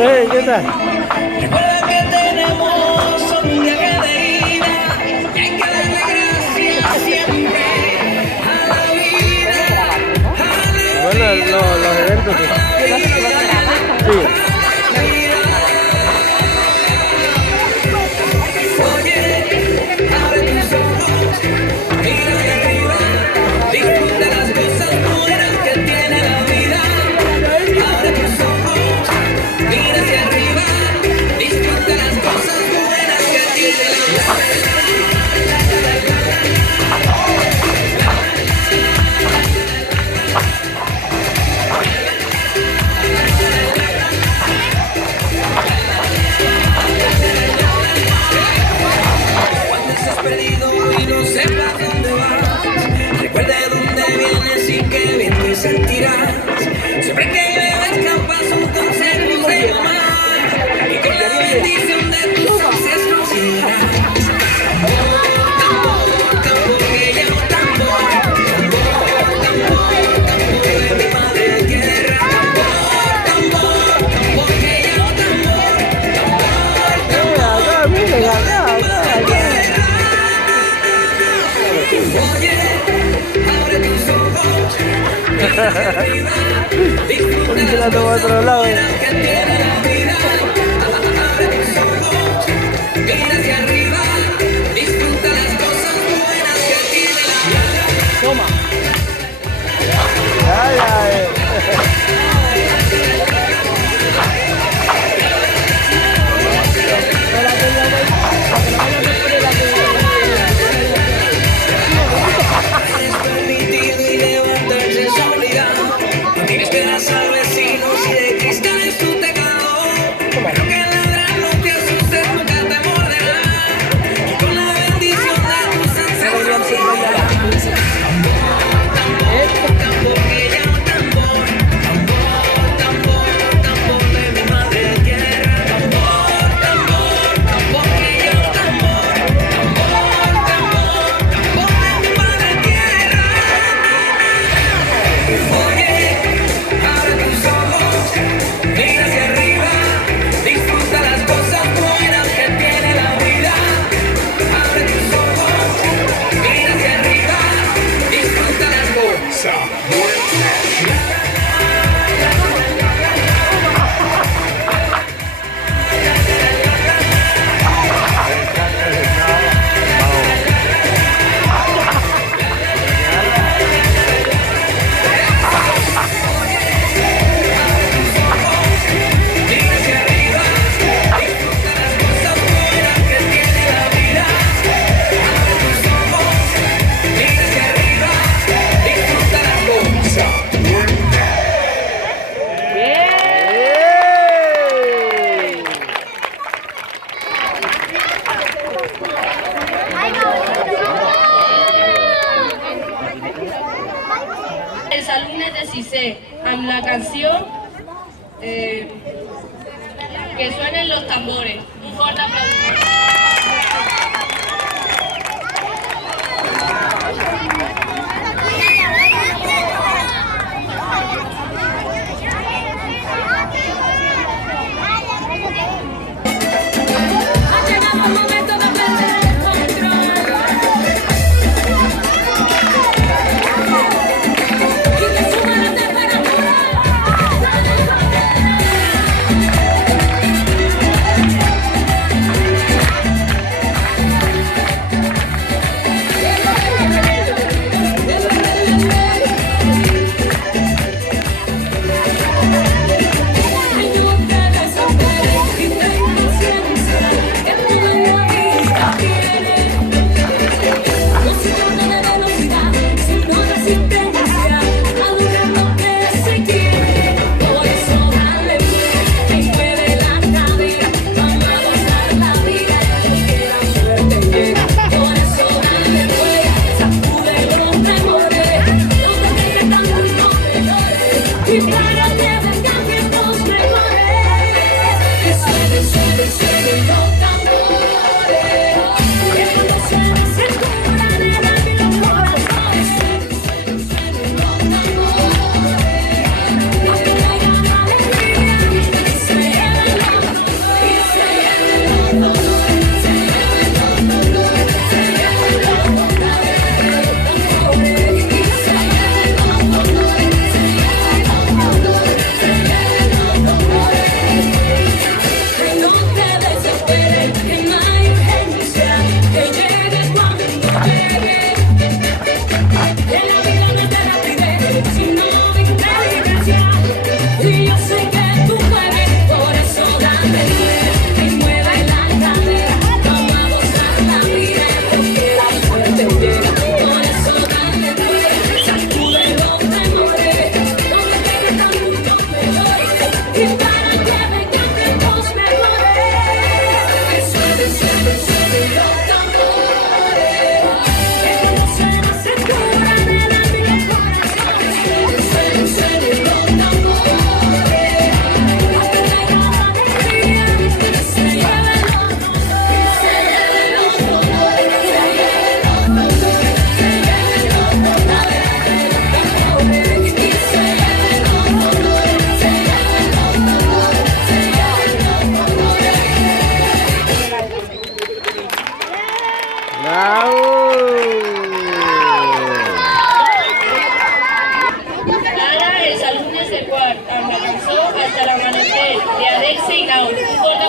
¿Qué tal? Recuerda que tenemos un viaje de ida y hay que darle gracias siempre a la vida, Bueno, los eventos. Sí. Oye, abre tus ojos, mira de arriba, disfruta las cosas buenas que tiene la vida. Abre tus ojos, mira hacia arriba, disfruta las cosas buenas que tiene la vida. Cuando estés perdido y no sepas dónde vas, recuerda de dónde vienes y qué bien te sentirás. Siempre que llueve escapas un consejo de mamá y con la bendición de tus ancestros llegarás. Tambor, tambor, que llamo tambor, tambor, tambor, tambor de mi madre tierra. Tambor, tambor, tambor, que llamo tambor, tambor, tambor, Miren, acá. oye, abre tus ojos, mira hacia arriba, disfruta Se la las toma a cosas otro lado. buenas que tiene la vida. Abre tus ojos, mira hacia arriba, disfruta las cosas buenas que tiene la vida. Toma. Ay, ay. Es permitido y levantarse es obligado. No tienes penas al vecino si de cristal es tu teclado. Pero que ladrar no te asustes, nunca te morderá. Y con la bendición de tus ancestros llegarás. Tambor, tambor, que llamo tambor. Tambor, tambor, tambor de mi madre tierra. Tambor, tambor, tambor, que llamo tambor. Tambor, tambor, tambor de mi madre tierra. Oye, abre tus ojos, mira hacia arriba, disfruta las cosas buenas que tiene la vida. Abre tus ojos, mira hacia arriba, disfruta las cosas buenas. Mira hacia arriba, disfruta las cosas buenas que tiene la vida. Abre tus ojos, mira hacia arriba, disfruta las cosas buenas. Els alumnes de sisè amb la canció Que suenen los tambores. Un fort aplaudiment. Ha llegado el momento de perder el control. Y que suba la temperatura. Elsa y Naor. Un fuerte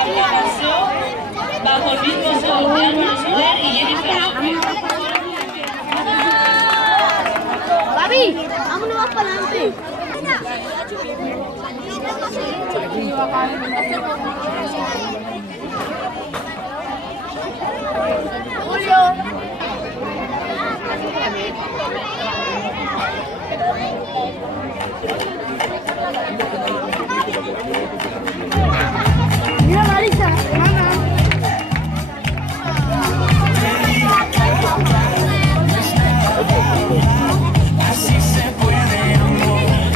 aplauso. Bajo el mismo sol de Álvaro Soler y Jennifer López. Papi, vámonos más para adelante. Julio. Mira, Marisa. Así se puede enamorar.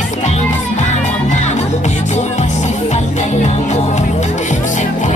Estamos mano a mano, solo hace falta el amor. Se puede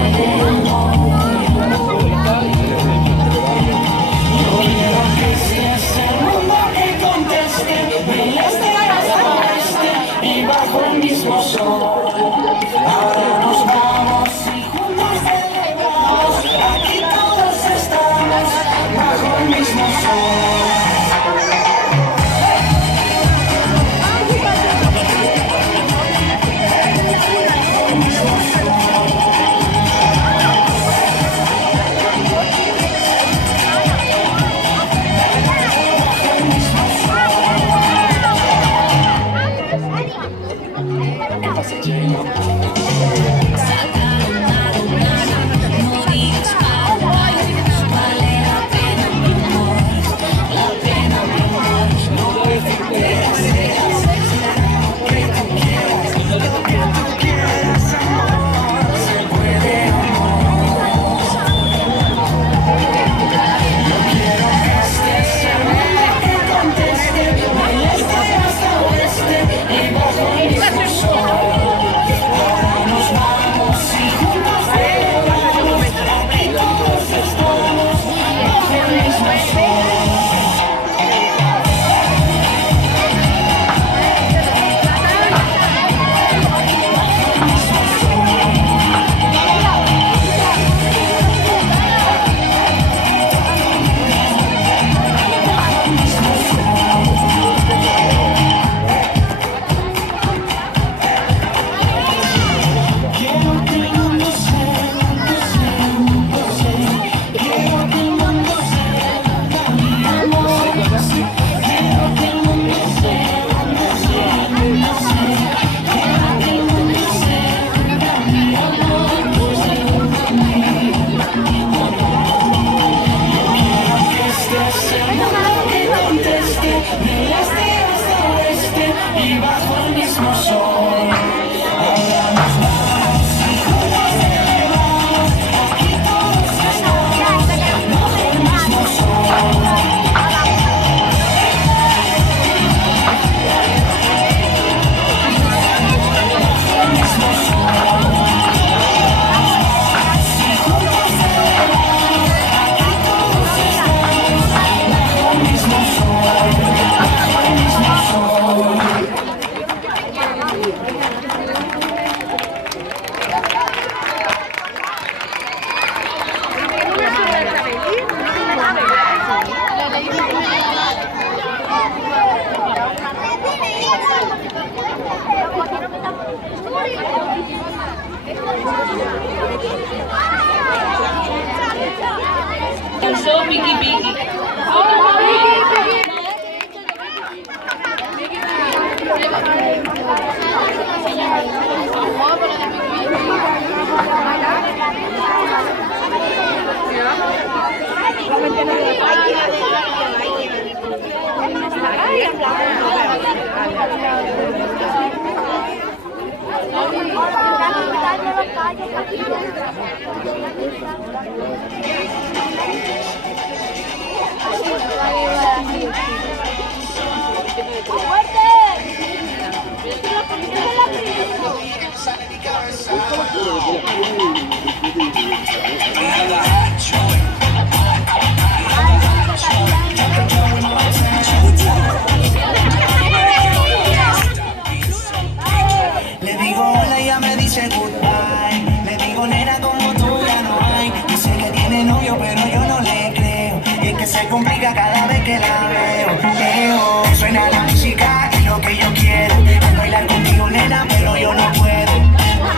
Le digo hola y ella me dice goodbye. Le digo nena como tú ya no hay. Dice que tiene novio pero yo no le creo. Y es que se complica cada vez que la veo. Suena la música y lo que yo quiero es bailar contigo nena pero yo no puedo.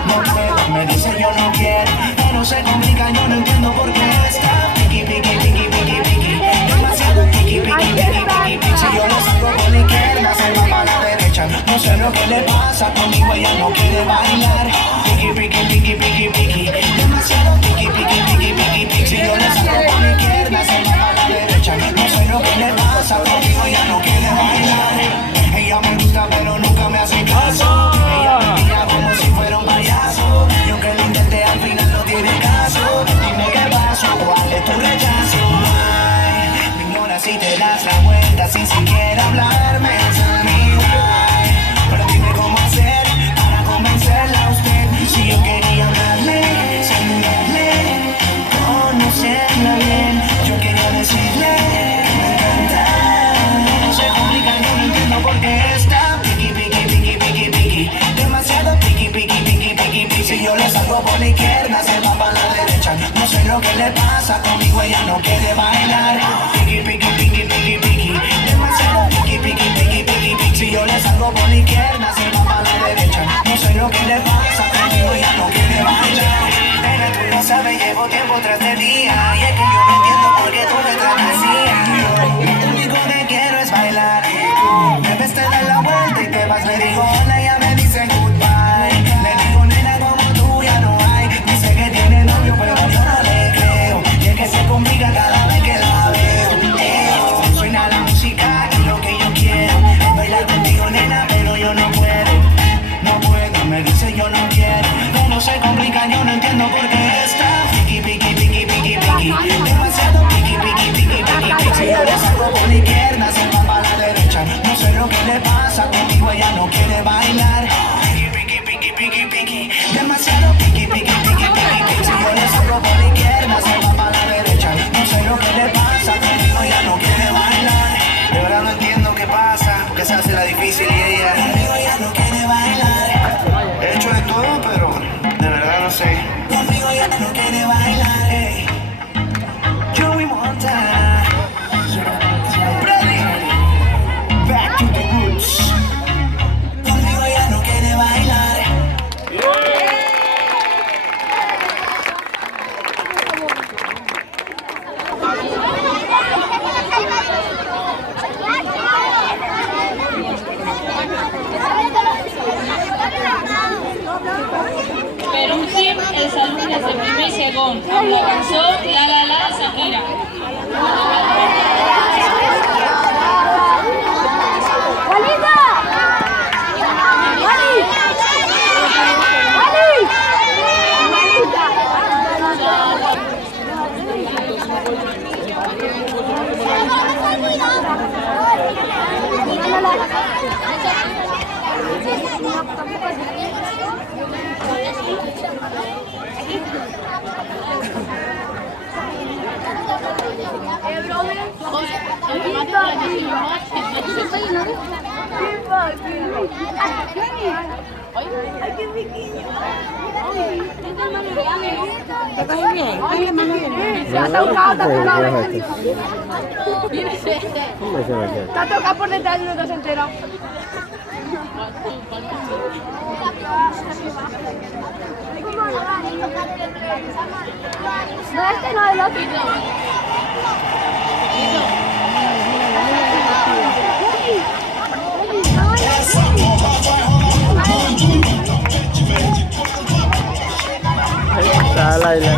No puedo, me dice yo no quiero. Pero se complica, yo no entiendo por qué está piqui, piqui, piqui, piqui, piqui. Demasiado piqui, piqui, piqui, piqui, piqui. Si yo lo saco por la izquierda, se va para la derecha. No sé lo que le pasa, conmigo ella no quiere bailar. Piqui, piqui, piqui, piqui, piqui. Demasiado piqui, piqui, piqui, piqui, piqui. Si yo lo saco por la izquierda, se va para la derecha. No sé lo que le pasa, conmigo ella no quiere bailar. Ella me gusta pero nunca me hace caso. Ella me mira como si fuera un payaso. Y aunque lo intenté al final no tiene caso. Dime qué pasó, cuál es tu rechazo. Ay, me ignora si te das la vuelta sin siquiera hablarme. Pero dime cómo hacer para convencerla a usted. Si yo quería hablarle, saludarle, conocerla bien. Yo quería decirle que me encanta. No se complica, yo no entiendo por qué está piqui, piqui, piqui, piqui, piqui. Demasiado piqui, piqui, piqui, piqui, piqui. Si yo le salgo por la izquierda, se va para la derecha. No sé lo que le pasa, conmigo ella no quiere bailar. Piqui, piqui, piqui, piqui, piqui. Demasiado piqui, piqui, piqui, piqui, piqui. Si yo le salgo por la izquierda, se va para la derecha. No sé lo que le pasa, conmigo ella no quiere bailar. Nena, tú lo sabes, llevo tiempo tras de día. Y es que yo no entiendo por qué tú me tratas así. Lo único que quiero es bailar. Me ves, te das la vuelta y te vas. Le digo hola y ella me dice goodbye. Le digo nena como tú ya no hay. Dice que tiene novio pero yo no le creo. Y es que se complica cada vez que la veo. Suena la música y lo que yo quiero es bailar contigo nena pero yo no puedo. No puedo, me dice yo no quiero. Pero se complica, yo no entiendo por qué está piqui, piqui, piqui, piqui, piqui. Demasiado piqui, piqui, piqui, piqui, piqui. Si yo le salgo por la izquierda, se va para la derecha. No sé lo que le pasa, conmigo ella no quiere bailar. Piqui, piqui, piqui, piqui, piqui. Demasiado piqui, piqui, piqui, piqui, piqui. Si yo le salgo por la izquierda, se va para la derecha. No sé lo que le pasa, conmigo ella no quiere bailar. De verdad no entiendo qué pasa, porque se hace la difícil y ella conmigo ella no quiere bailar. He hecho de todo, pero de verdad no sé. Conmigo ella no quiere bailar. Hey. Joey Montana. Ready? Back to the roots. Conmigo ella no quiere bailar. Per últim, els alumnes de primer i segon, amb la cançó La La La Shakira. Te ha tocado por detrás y no te has enterado. No, este no, el otro. Salah lah.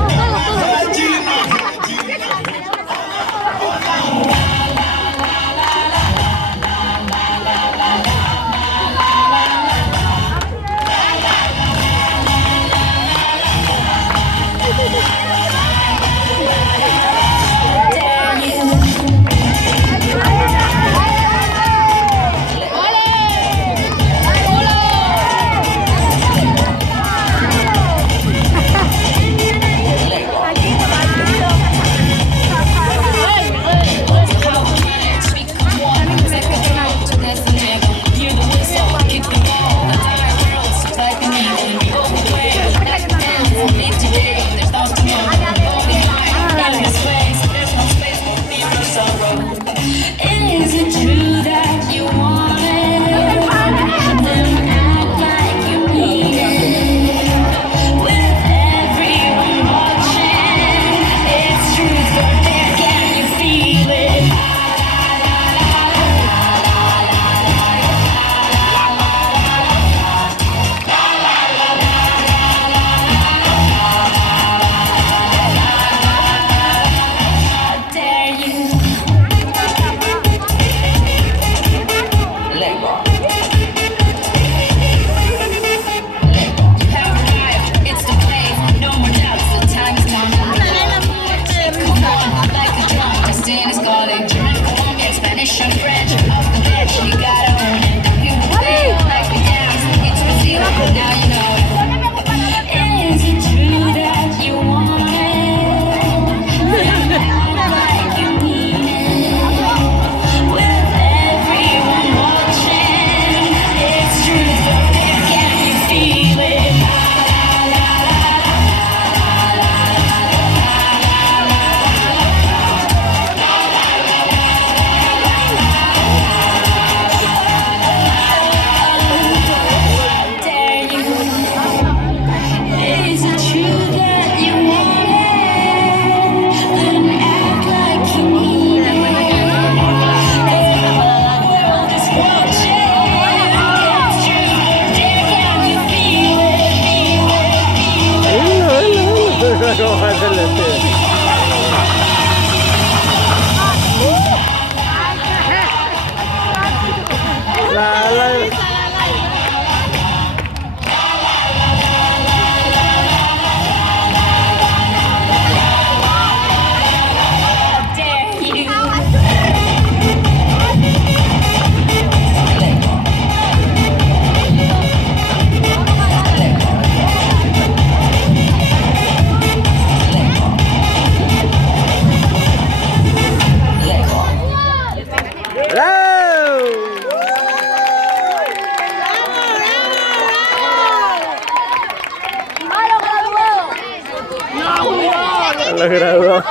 los graduados.